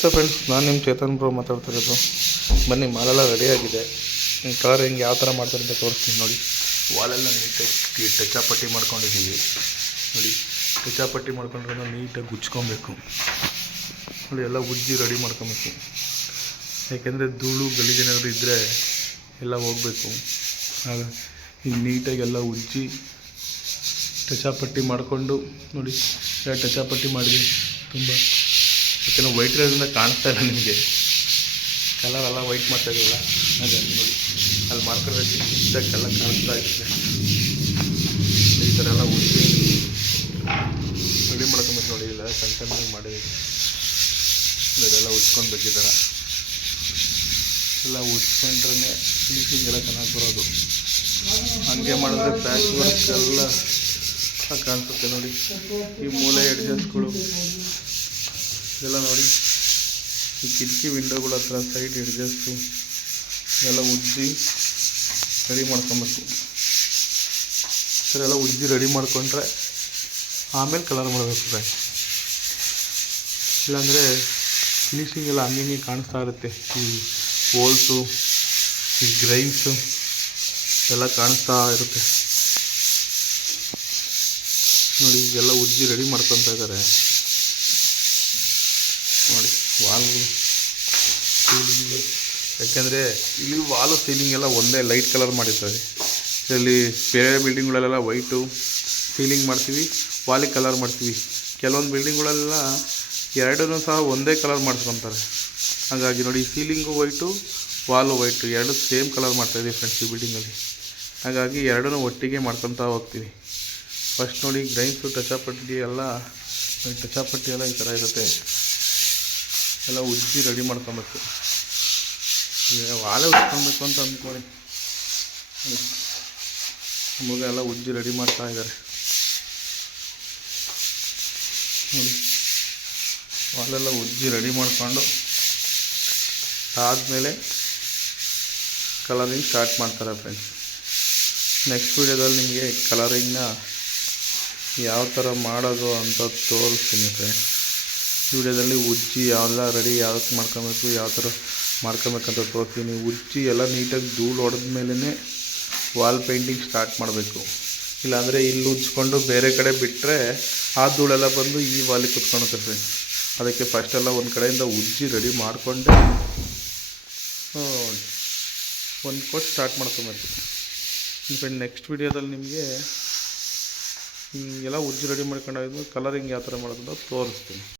Friends, ನಾನು ನಿಮ್ಮ Chetan bro ಮಾತಾಡ್ತಿರೋದು. ಬನ್ನಿ, ಮಾಲೆಲ್ಲ ರೆಡಿಯಾಗಿದೆ. ಕಲರ್ ಹೆಂಗೆ ಯಾವ ಥರ ಮಾಡ್ತಾರೆ ಅಂತ ತೋರಿಸ್ತೀನಿ ನೋಡಿ. ವಾಲೆಲ್ಲ ನೀಟಾಗಿ ಟಚಾಪಟ್ಟಿ ಮಾಡ್ಕೊಂಡಿದ್ದೀವಿ ನೋಡಿ. ಟಚಾಪಟ್ಟಿ ಮಾಡ್ಕೊಂಡ್ರೆ ನೀಟಾಗಿ ಉಜ್ಕೊಬೇಕು ನೋಡಿ. ಎಲ್ಲ ಉಜ್ಜಿ ರೆಡಿ ಮಾಡ್ಕೊಬೇಕು. ಯಾಕೆಂದರೆ ಧೂಳು ಗಲೀಜೇನಾದರೂ ಇದ್ದರೆ ಎಲ್ಲ ಹೋಗಬೇಕು. ಆಗ ಈಗ ನೀಟಾಗಿ ಎಲ್ಲ ಉಜ್ಜಿ ಟಚಾಪಟ್ಟಿ ಮಾಡಿಕೊಂಡು ನೋಡಿ. ಟಚಾಪಟ್ಟಿ ಮಾಡಿದ್ವಿ ತುಂಬ. ಯಾಕೆಂದರೆ ವೈಟ್ ಇರೋದ್ರಿಂದ ಕಾಣಿಸ್ತಾ ಇಲ್ಲ ನಿಮಗೆ. ಕಲರ್ ಎಲ್ಲ ವೈಟ್ ಮಾಡ್ತಾ ಇದ್ದೀವಲ್ಲ, ಹಾಗಾಗಿ ನೋಡಿ ಅಲ್ಲಿ ಮಾಡ್ಕೊಂಡ್ರೆ ಚಿಕ್ಕದಾಗೆಲ್ಲ ಕಾಣಿಸ್ತಾ ಇರುತ್ತೆ. ಈ ಥರ ಎಲ್ಲ ಉಜ್ಜಿ ರೆಡಿ ಮಾಡ್ಕೊಬೇಕು ನೋಡಿ. ಇಲ್ಲ ಸಣ್ಣ ಸಣ್ಣದಾಗಿ ಮಾಡಿದ್ದೀವಿ. ಇದೆಲ್ಲ ಉಜ್ಕೊಳ್ಬೇಕು. ಈ ಥರ ಎಲ್ಲ ಉಜ್ಕೊಂಡ್ರೆ ಫಿನಿಶಿಂಗ್ ಎಲ್ಲ ಚೆನ್ನಾಗಿ ಬರೋದು. ಹಾಗೆ ಮಾಡಿದ್ರೆ ಪ್ಯಾಚ್ ವರ್ಕ್ ಎಲ್ಲ ಕಾಣಿಸುತ್ತೆ ನೋಡಿ. ಈ ಮೂಲೆ ಎಡ್ಜಸ್ಗಳು ಇದೆಲ್ಲ ನೋಡಿ. ಈ ಕಿಟಕಿ ವಿಂಡೋಗಳ ಹತ್ರ ಸೈಡ್ ಎಡ್ಜಸ್ಟು ಇದೆಲ್ಲ ಉಜ್ಜಿ ರೆಡಿ ಮಾಡ್ಕೊಬೇಕು. ಈ ಥರ ಎಲ್ಲ ಉಜ್ಜಿ ರೆಡಿ ಮಾಡಿಕೊಂಡ್ರೆ ಆಮೇಲೆ ಕಲರ್ ಮಾಡಬೇಕು ಫ್ರೆಂಡ್ಸ್. ಇಲ್ಲಾಂದರೆ ಫಿನಿಶಿಂಗ್ ಎಲ್ಲ ಹಂಗೆ ಕಾಣಿಸ್ತಾ ಇರುತ್ತೆ. ಈ ಹೋಲ್ಸು, ಈ ಗ್ರೈನ್ಸು ಎಲ್ಲ ಕಾಣಿಸ್ತಾ ಇರುತ್ತೆ ನೋಡಿ. ಈಗೆಲ್ಲ ಉಜ್ಜಿ ರೆಡಿ ಮಾಡ್ಕೊತಾ ಇದ್ದಾರೆ ನೋಡಿ. ವಾಲ್ಗಳು, ಸೀಲಿಂಗು, ಯಾಕೆಂದರೆ ಇಲ್ಲಿ ವಾಲು ಸೀಲಿಂಗ್ ಎಲ್ಲ ಒಂದೇ ಲೈಟ್ ಕಲರ್ ಮಾಡಿರ್ತಾರೆ. ಇದರಲ್ಲಿ ಬೇರೆ ಬಿಲ್ಡಿಂಗ್ಗಳಲ್ಲೆಲ್ಲ ವೈಟು ಸೀಲಿಂಗ್ ಮಾಡ್ತೀವಿ, ವಾಲಿಗೆ ಕಲರ್ ಮಾಡ್ತೀವಿ. ಕೆಲವೊಂದು ಬಿಲ್ಡಿಂಗ್ಗಳೆಲ್ಲ ಎರಡನ್ನೂ ಸಹ ಒಂದೇ ಕಲರ್ ಮಾಡಿಸ್ಕೊತಾರೆ. ಹಾಗಾಗಿ ನೋಡಿ, ಸೀಲಿಂಗು ವೈಟು, ವಾಲು ವೈಟು ಎರಡು ಸೇಮ್ ಕಲರ್ ಮಾಡ್ತಾಯಿದ್ದೀವಿ ಫ್ರೆಂಡ್ಸ್ ಈ ಬಿಲ್ಡಿಂಗಲ್ಲಿ. ಹಾಗಾಗಿ ಎರಡನ್ನೂ ಒಟ್ಟಿಗೆ ಮಾಡ್ಕೊತಾ ಹೋಗ್ತೀವಿ. ಫಸ್ಟ್ ನೋಡಿ, ಗ್ರೈನ್ಸು ಟಚಾಪಟ್ಟಿ ಎಲ್ಲ ಈ ಥರ ಇರುತ್ತೆ. ಎಲ್ಲ ಉಜ್ಜಿ ರೆಡಿ ಮಾಡ್ಕೊಬೇಕು. ವಾಲೆ ಉಜ್ಕೊಬೇಕು ಅಂತ ಅಂದ್ಕೊಳ್ಳಿ. ನಮಗೆ ಎಲ್ಲ ಉಜ್ಜಿ ರೆಡಿ ಮಾಡ್ತಾ ಇದ್ದಾರೆ ನೋಡಿ. ವಾಲೆಲ್ಲ ಉಜ್ಜಿ ರೆಡಿ ಮಾಡಿಕೊಂಡು ಆದಮೇಲೆ ಕಲರಿಂಗ್ ಸ್ಟಾರ್ಟ್ ಮಾಡ್ತಾರೆ ಫ್ರೆಂಡ್ಸ್. ನೆಕ್ಸ್ಟ್ ವೀಡಿಯೋದಲ್ಲಿ ನಿಮಗೆ ಕಲರಿಂಗ್ನ ಯಾವ ಥರ ಮಾಡೋದು ಅಂತ ತೋರಿಸ್ತೀನಿ ಫ್ರೆಂಡ್ಸ್. ವಿಡಿಯೋದಲ್ಲಿ ಉಜ್ಜಿ ಯಾವೆಲ್ಲ ರೆಡಿ ಯಾವ್ದಕ್ಕೆ ಮಾಡ್ಕೊಬೇಕು, ಯಾವ ಥರ ಮಾಡ್ಕೊಬೇಕಂತ ತೋರಿಸ್ತೀನಿ. ಉಜ್ಜಿ ಎಲ್ಲ ನೀಟಾಗಿ ಧೂಳು ಹೊಡೆದ ಮೇಲೇ ವಾಲ್ ಪೇಂಟಿಂಗ್ ಸ್ಟಾರ್ಟ್ ಮಾಡಬೇಕು. ಇಲ್ಲಾಂದರೆ ಇಲ್ಲಿ ಉಜ್ಕೊಂಡು ಬೇರೆ ಕಡೆ ಬಿಟ್ಟರೆ ಆ ಧೂಳೆಲ್ಲ ಬಂದು ಈ ವಾಲಿಗೆ ಕುತ್ಕೊಳುತ್ತೆ ಫ್ರೆಂಡ್ಸ್. ಅದಕ್ಕೆ ಫಸ್ಟೆಲ್ಲ ಒಂದು ಕಡೆಯಿಂದ ಉಜ್ಜಿ ರೆಡಿ ಮಾಡಿಕೊಂಡೆ ಒಂದು ಕೋಟ್ ಸ್ಟಾರ್ಟ್ ಮಾಡ್ಕೊಬೇಕು ಫ್ರೆಂಡ್. ನೆಕ್ಸ್ಟ್ ವೀಡಿಯೋದಲ್ಲಿ ನಿಮಗೆ ಹಿಂಗೆಲ್ಲ ಉಜ್ಜಿ ರೆಡಿ ಮಾಡ್ಕೊಂಡಾದ್ಮೇಲೆ ಕಲರಿಂಗ್ ಯಾವ ಥರ ಮಾಡೋದು ಅಂತ ತೋರಿಸ್ತೀನಿ.